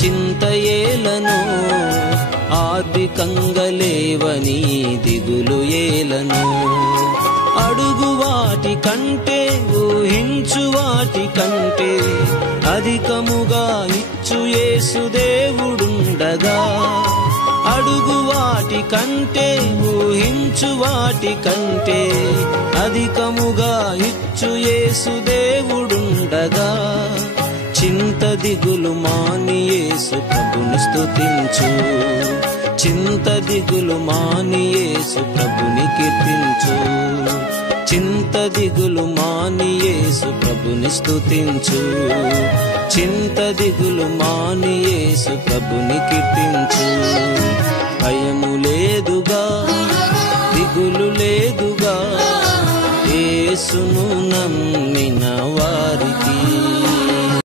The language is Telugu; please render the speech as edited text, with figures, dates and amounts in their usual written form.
చింత ఏలను, ఆర్థికంగా లేవని దిగులు ఏలను. అడుగు వాటి కంటే, ఊహించు వాటి కంటే అధికముగా ఇచ్చు యేసు దేవుడుండగా, అడుగు వాటి కంటే, ఊహించు వాటి కంటే అధికముగా ఇచ్చు యేసు దేవుడుండగా, చింత దిగులు మాని యేసు ప్రభుని స్తుతించు, చింత దిగులు మాని యేసు ప్రభుని కీర్తించు, చింత దిగులు మాని యేసు ప్రభుని స్తుతించు, చింత దిగులు మాని యేసు ప్రభుని కీర్తించు. భయము లేదుగా, దిగులు లేదుగా, యేసును నమ్మిన వారికి.